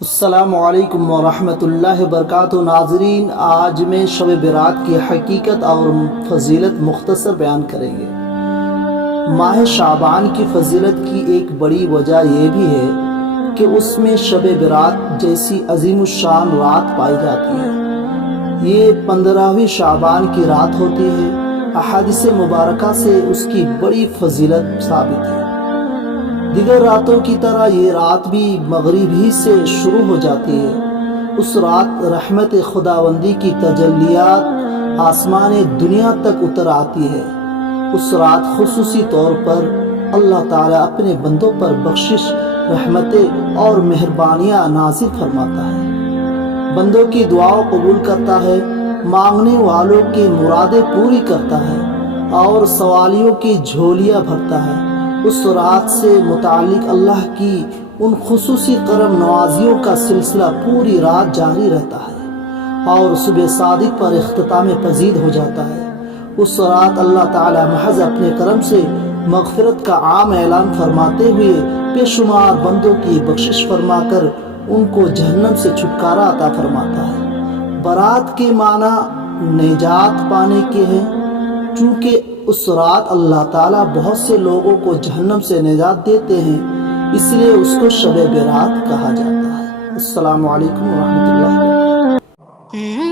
السلام علیکم ورحمۃ اللہ وبرکاتہ۔ ناظرین، آج میں شب برات کی حقیقت اور فضیلت مختصر بیان کریں گے۔ ماہ شعبان کی فضیلت کی ایک بڑی وجہ یہ بھی ہے کہ اس میں شب برات جیسی عظیم الشان رات پائی جاتی ہے۔ یہ 15ویں شعبان کی رات ہوتی ہے۔ احادیث مبارکہ سے اس کی بڑی فضیلت ثابت ہے۔ دیگر راتوں کی طرح یہ رات بھی مغرب ہی سے شروع ہو جاتی ہے۔ اس رات رحمت خداوندی کی تجلیات آسمان دنیا تک اتر آتی ہے۔ اس رات خصوصی طور پر اللہ تعالیٰ اپنے بندوں پر بخشش، رحمتیں اور مہربانیاں نازل فرماتا ہے، بندوں کی دعاؤں قبول کرتا ہے، مانگنے والوں کی مرادیں پوری کرتا ہے اور سوالیوں کی جھولیاں بھرتا ہے۔ اس رات سے متعلق اللہ کی ان خصوصی کرم نوازیوں کا سلسلہ پوری رات جاری رہتا ہے اور صبح صادق پر اختتام پذیر ہو جاتا ہے۔ اس رات اللہ تعالی محض اپنے کرم سے مغفرت کا عام اعلان فرماتے ہوئے بے شمار بندوں کی بخشش فرما کر ان کو جہنم سے چھٹکارا عطا فرماتا ہے۔ برات کے معنی نجات پانے کے ہیں۔ چونکہ اس رات اللہ تعالیٰ بہت سے لوگوں کو جہنم سے نجات دیتے ہیں، اس لیے اس کو شب برات کہا جاتا ہے۔ السلام علیکم ورحمۃ اللہ وبرکاتہ۔